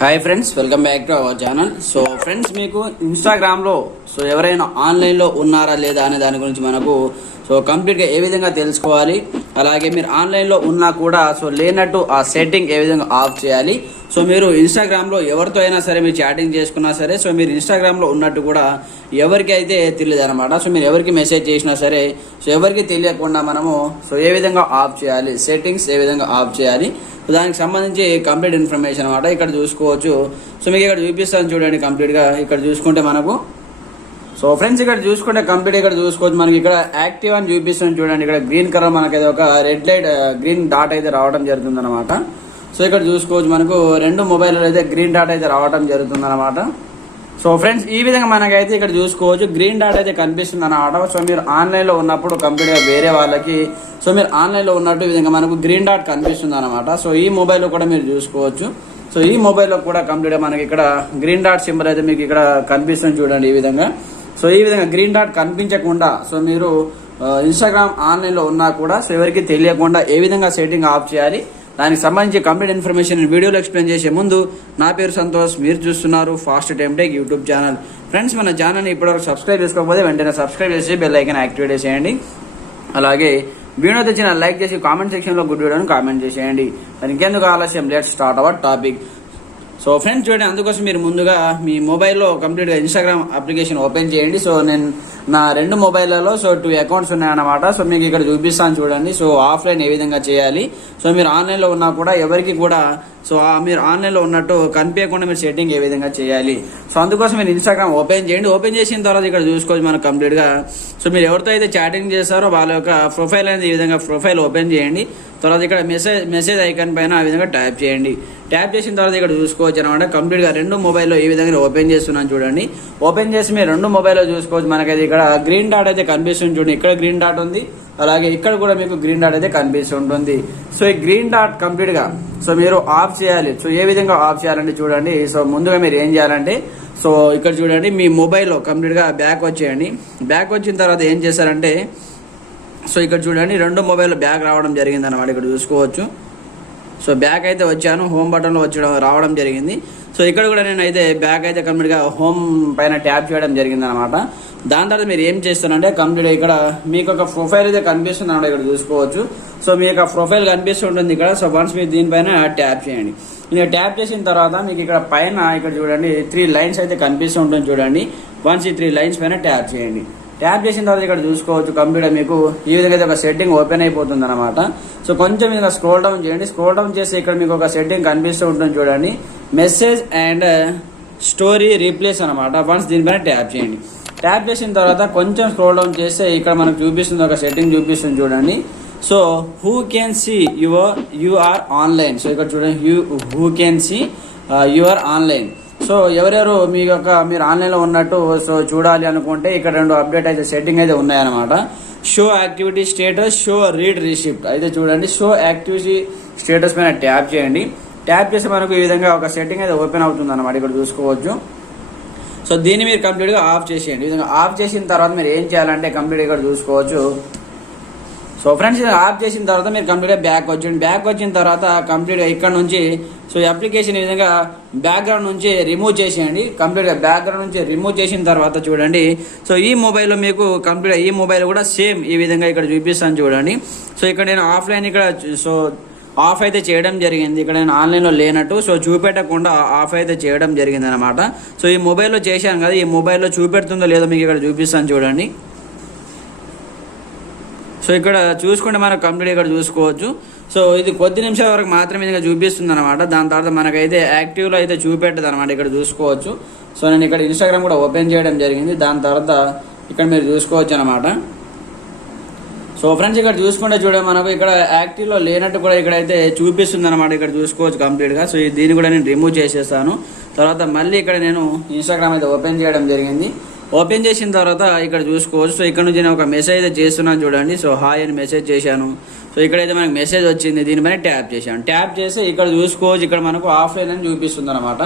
Hi friends, welcome back to our channel. So friends, మీకు ఇన్స్టాగ్రామ్లో ఎవరైనా ఆన్లైన్లో ఉన్నారా లేదా అనే దాని గురించి మనకు కంప్లీట్గా ఏ విధంగా తెలుసుకోవాలి, అలాగే మీరు ఆన్లైన్లో ఉన్నా కూడా లేనట్టు ఆ సెట్టింగ్ ఏ విధంగా ఆఫ్ చేయాలి. మీరు ఇన్స్టాగ్రామ్లో ఎవరితో అయినా సరే మీరు చాటింగ్ చేసుకున్నా సరే మీరు ఇన్స్టాగ్రామ్లో ఉన్నట్టు కూడా ఎవరికి అయితే తెలియదు అనమాట. మీరు ఎవరికి మెసేజ్ చేసినా సరే ఎవరికి తెలియకుండా మనము ఏ విధంగా ఆఫ్ చేయాలి, సెట్టింగ్స్ ఏ విధంగా ఆఫ్ చేయాలి, దానికి సంబంధించి కంప్లీట్ ఇన్ఫర్మేషన్ అనమాట ఇక్కడ చూసుకోవచ్చు. మీకు ఇక్కడ చూపిస్తాను చూడండి కంప్లీట్గా. ఇక్కడ చూసుకుంటే మనకు ఫ్రెండ్స్ ఇక్కడ చూసుకుంటే కంప్లీట్ ఇక్కడ చూసుకోవచ్చు. మనకి ఇక్కడ యాక్టివ్ అని చూపిస్తుంది చూడండి. ఇక్కడ గ్రీన్ కలర్ మనకి ఒక రెడ్ లైట్ గ్రీన్ డాట్ అయితే రావడం జరుగుతుంది అనమాట. ఇక్కడ చూసుకోవచ్చు మనకు రెండు మొబైల్లో అయితే గ్రీన్ డాట్ అయితే రావడం జరుగుతుంది అనమాట. ఫ్రెండ్స్, ఈ విధంగా మనకైతే ఇక్కడ చూసుకోవచ్చు గ్రీన్ డాట్ అయితే కనిపిస్తుంది అనమాట. మీరు ఆన్లైన్లో ఉన్నప్పుడు కంప్లీట్గా వేరే వాళ్ళకి మీరు ఆన్లైన్లో ఉన్నట్టు ఈ విధంగా మనకు గ్రీన్ డాట్ కనిపిస్తుంది అనమాట. ఈ మొబైల్లో కూడా మీరు చూసుకోవచ్చు. ఈ మొబైల్లో కూడా కంప్లీట్గా మనకి ఇక్కడ గ్రీన్ డాట్ సింబల్ అయితే మీకు ఇక్కడ కనిపిస్తుంది చూడండి ఈ విధంగా. ఈ విధంగా గ్రీన్ డాట్ కనిపించకుండా మీరు ఇన్స్టాగ్రామ్ ఆన్లైన్లో ఉన్నా కూడా ఎవరికి తెలియకుండా ఏ విధంగా సెట్టింగ్ ఆఫ్ చేయాలి, దానికి సంబంధించి కంప్లీట్ ఇన్ఫర్మేషన్ వీడియోలో ఎక్స్ప్లెయిన్ చేసే ముందు నా పేరు సంతోష్, మీరు చూస్తున్నారు fast time tech YouTube channel. Friends, మన ఛానల్ని ఇప్పటివరకు సబ్స్క్రైబ్ చేసుకోకపోతే వెంటనే సబ్స్క్రైబ్ చేసి బెల్ ఐకాన్ యాక్టివేట్ చేసేయండి. అలాగే వీడియో తెచ్చిన లైక్ చేసి కామెంట్ సెక్షన్లో గుడ్ వీడియోని కామెంట్ చేసేయండి. మరి ఇంకెందుకు ఆలస్యం, let's start our topic. Friends చూడండి, అందుకోసం మీరు ముందుగా మీ మొబైల్లో కంప్లీట్గా ఇన్స్టాగ్రామ్ అప్లికేషన్ ఓపెన్ చేయండి. నేను నా రెండు మొబైల్లలో 2 అకౌంట్స్ ఉన్నాయన్నమాట. మీకు ఇక్కడ చూపిస్తాను చూడండి. ఆఫ్లైన్ ఏ విధంగా చేయాలి, మీరు ఆన్లైన్లో ఉన్నా కూడా ఎవరికి కూడా మీరు ఆన్లైన్లో ఉన్నట్టు కనిపించకుండా మీరు సెట్టింగ్ ఏ విధంగా చేయాలి. అందుకోసం మీరు ఇన్స్టాగ్రామ్ ఓపెన్ చేయండి. ఓపెన్ చేసిన తర్వాత ఇక్కడ చూసుకోవచ్చు మనకు కంప్లీట్గా మీరు ఎవరితో అయితే చాటింగ్ చేస్తారో వాళ్ళ యొక్క ప్రొఫైల్ అనేది ఈ విధంగా ప్రొఫైల్ ఓపెన్ చేయండి. తర్వాత ఇక్కడ మెసేజ్ ఐకాన్ పైన ఆ విధంగా ట్యాప్ చేయండి. ట్యాప్ చేసిన తర్వాత ఇక్కడ చూసుకోవచ్చు అనమాట. కంప్లీట్గా రెండు మొబైల్లో ఈ విధంగా ఓపెన్ చేస్తున్నాను చూడండి. ఓపెన్ చేసి మీరు రెండు మొబైల్లో చూసుకోవచ్చు. మనకైతే ఇక్కడ గ్రీన్ డాట్ అయితే కనిపిస్తుంది చూడండి. ఇక్కడ గ్రీన్ డాట్ ఉంది, అలాగే ఇక్కడ కూడా మీకు గ్రీన్ డాట్ అయితే కనిపిస్తుంటుంది. ఈ గ్రీన్ డాట్ కంప్లీట్గా మీరు ఆఫ్ చేయాలి. ఏ విధంగా ఆఫ్ చేయాలంటే చూడండి. ముందుగా మీరు ఏం చేయాలంటే ఇక్కడ చూడండి, మీ మొబైల్లో కంప్లీట్గా బ్యాక్ వచ్చేయండి. బ్యాక్ వచ్చిన తర్వాత ఏం చేశారంటే ఇక్కడ చూడండి రెండు మొబైల్ బ్యాక్ రావడం జరిగింది అనమాట. ఇక్కడ చూసుకోవచ్చు. బ్యాక్ అయితే వచ్చాను, హోమ్ బటన్లో రావడం జరిగింది. ఇక్కడ కూడా నేను అయితే బ్యాక్ అయితే కంప్లీట్గా హోమ్ పైన ట్యాప్ చేయడం జరిగింది అనమాట. దాని తర్వాత మీరు ఏం చేస్తారంటే కంప్లీట్గా ఇక్కడ మీకు ఒక ప్రొఫైల్ అయితే కనిపిస్తుంది అనమాట. ఇక్కడ చూసుకోవచ్చు. మీ యొక్క ప్రొఫైల్ కనిపిస్తుంటుంది ఇక్కడ. వన్స్ మీరు దీనిపైన ట్యాప్ చేయండి. మీరు ట్యాప్ చేసిన తర్వాత మీకు ఇక్కడ పైన ఇక్కడ చూడండి 3 లైన్స్ అయితే కనిపిస్తుంటుంది చూడండి. వన్స్ ఈ 3 లైన్స్ పైన ట్యాప్ చేయండి. ట్యాప్ చేసిన తర్వాత ఇక్కడ చూసుకోవచ్చు కంప్యూటర్ మీకు ఈ విధంగా ఒక సెట్టింగ్ ఓపెన్ అయిపోతుంది అనమాట. కొంచెం ఇలా స్క్రోల్ డౌన్ చేయండి. స్క్రోల్ డౌన్ చేసి ఇక్కడ మీకు ఒక సెట్టింగ్ కనిపిస్తూ ఉంటుంది చూడండి, మెసేజ్ అండ్ స్టోరీ రీప్లేస్ అనమాట. వన్స్ దీనిపైన ట్యాప్ చేయండి. ట్యాప్ చేసిన తర్వాత కొంచెం స్క్రోల్ డౌన్ చేస్తే ఇక్కడ మనకు చూపిస్తుంది ఒక సెట్టింగ్ చూపిస్తుంది చూడండి. Who can see you are online. ఇక్కడ చూడండి, who can see you are online. ఎవరెవరు మీరు ఆన్లైన్లో ఉన్నట్టు చూడాలి అనుకుంటే ఇక్కడ 2 అప్డేట్ అయితే సెట్టింగ్ అయితే ఉన్నాయన్నమాట. Show activity status, show read receipt అయితే చూడండి. షో యాక్టివిటీ స్టేటస్ పైన ట్యాప్ చేయండి. ట్యాప్ చేసి మనకు ఈ విధంగా ఒక సెట్టింగ్ అయితే ఓపెన్ అవుతుంది అనమాట. ఇక్కడ చూసుకోవచ్చు. దీన్ని మీరు కంప్లీట్గా ఆఫ్ చేసేయండి. ఈ విధంగా ఆఫ్ చేసిన తర్వాత మీరు ఏం చేయాలంటే కంప్లీట్ ఇక్కడ చూసుకోవచ్చు. ఫ్రెండ్స్, ఆఫ్ చేసిన తర్వాత మీరు కంప్లీట్గా బ్యాక్ వచ్చేయండి. బ్యాక్ వచ్చిన తర్వాత కంప్లీట్గా ఇక్కడ నుంచి అప్లికేషన్ ఈ విధంగా బ్యాక్గ్రౌండ్ నుంచి రిమూవ్ చేసేయండి. కంప్లీట్గా బ్యాక్గ్రౌండ్ నుంచి రిమూవ్ చేసిన తర్వాత చూడండి. ఈ మొబైల్లో మీకు కంప్లీట్గా ఈ మొబైల్ కూడా సేమ్ ఈ విధంగా ఇక్కడ చూపిస్తాను చూడండి. ఇక్కడ నేను ఆఫ్లైన్ ఇక్కడ ఆఫ్ అయితే చేయడం జరిగింది. ఇక్కడ నేను ఆన్లైన్లో లేనట్టు చూపెట్టకుండా ఆఫ్ అయితే చేయడం జరిగింది అనమాట. ఈ మొబైల్లో చేశాను కదా, ఈ మొబైల్లో చూపెడుతుందో లేదో మీకు ఇక్కడ చూపిస్తాను చూడండి. ఇక్కడ చూసుకుంటే మనకు కంప్లీట్ ఇక్కడ చూసుకోవచ్చు. ఇది కొద్ది నిమిషాల వరకు మాత్రమే ఇంకా చూపిస్తుంది అనమాట. దాని తర్వాత మనకైతే యాక్టివ్లో అయితే చూపెట్టదు అనమాట. ఇక్కడ చూసుకోవచ్చు. నేను ఇక్కడ ఇన్స్టాగ్రామ్ కూడా ఓపెన్ చేయడం జరిగింది. దాని తర్వాత ఇక్కడ మీరు చూసుకోవచ్చు అనమాట. ఫ్రెండ్స్, ఇక్కడ చూసుకుంటే చూడండి మనకు ఇక్కడ యాక్టివ్లో లేనట్టు కూడా ఇక్కడైతే చూపిస్తుంది అనమాట. ఇక్కడ చూసుకోవచ్చు కంప్లీట్గా. దీన్ని కూడా నేను రిమూవ్ చేసేస్తాను. తర్వాత మళ్ళీ ఇక్కడ నేను ఇన్స్టాగ్రామ్ అయితే ఓపెన్ చేయడం జరిగింది. ఓపెన్ చేసిన తర్వాత ఇక్కడ చూసుకోవచ్చు. ఇక్కడ నుంచి నేను ఒక మెసేజ్ అయితే చేస్తున్నాను చూడండి. హాయ్ అని మెసేజ్ చేశాను. ఇక్కడైతే మనకు మెసేజ్ వచ్చింది. దీనిపైన ట్యాప్ చేశాను. ట్యాప్ చేసి ఇక్కడ చూసుకోవచ్చు. ఇక్కడ మనకు ఆఫ్లైన్ అని చూపిస్తుంది అనమాట.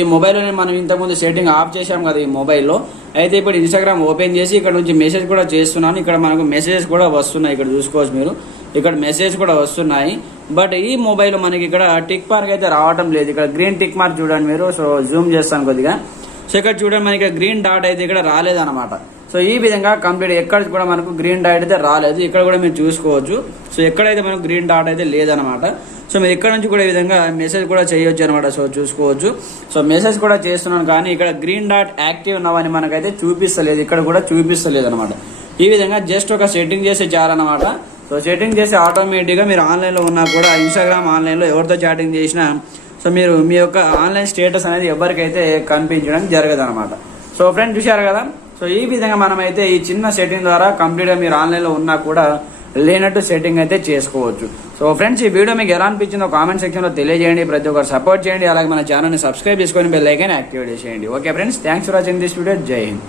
ఈ మొబైల్లో మనం ఇంతకుముందు సెట్టింగ్ ఆఫ్ చేశాం కదా ఈ మొబైల్లో. అయితే ఇప్పుడు ఇన్స్టాగ్రామ్ ఓపెన్ చేసి ఇక్కడ నుంచి మెసేజ్ కూడా చేస్తున్నాను. ఇక్కడ మనకు మెసేజెస్ కూడా వస్తున్నాయి. ఇక్కడ చూసుకోవచ్చు మీరు. ఇక్కడ మెసేజ్ కూడా వస్తున్నాయి. బట్ ఈ మొబైల్ మనకి ఇక్కడ టిక్ మార్క్ అయితే రావటం లేదు. ఇక్కడ గ్రీన్ టిక్ మార్క్ చూడండి మీరు. సో జూమ్ చేస్తాను కొద్దిగా. సో ఇక్కడ చూడండి మనకి ఇక్కడ గ్రీన్ డాట్ అయితే ఇక్కడ రాలేదన్నమాట. సో ఈ విధంగా కంప్లీట్ ఎక్కడ కూడా మనకు గ్రీన్ డాట్ అయితే రాలేదు. ఇక్కడ కూడా మీరు చూసుకోవచ్చు. సో ఎక్కడైతే మనకు గ్రీన్ డాట్ అయితే లేదనమాట. సో మీరు ఇక్కడ నుంచి కూడా ఈ విధంగా మెసేజ్ కూడా చేయొచ్చు అనమాట. సో చూసుకోవచ్చు. సో మెసేజ్ కూడా చేస్తున్నాను కానీ ఇక్కడ గ్రీన్ డాట్ యాక్టివ్ నవ్వని మనకైతే చూపిస్తలేదు. ఇక్కడ కూడా చూపిస్తలేదు అనమాట. ఈ విధంగా జస్ట్ ఒక సెట్టింగ్ చేసి చాలన్నమాట. సో సెట్టింగ్ చేసి ఆటోమేటిక్గా మీరు ఆన్లైన్లో ఉన్నా కూడా ఇన్స్టాగ్రామ్ ఆన్లైన్లో ఎవరితో చాటింగ్ చేసినా సో మీరు మీ యొక్క ఆన్లైన్ స్టేటస్ అనేది ఎవరికైతే కనిపించడం జరగదు అనమాట. సో ఫ్రెండ్ చూశారు కదా. సో ఈ విధంగా మనమైతే ఈ చిన్న సెట్టింగ్ ద్వారా కంప్లీట్గా మీరు ఆన్లైన్లో ఉన్నా కూడా లేనట్టు సెట్టింగ్ అయితే చేసుకోవచ్చు. సో ఫ్రెండ్స్ ఈ వీడియో మీకు ఎలా అనిపించిందో కామెంట్ సెక్షన్లో తెలియజేయండి. ప్రతి ఒక్కరు సపోర్ట్ చేయండి. అలాగే మన ఛానల్ని సబ్స్క్రైబ్ చేసుకొని బెల్ ఐకాన్ యాక్టివేట్ చేయండి. Okay friends, thanks for watching this video. జై హింద్.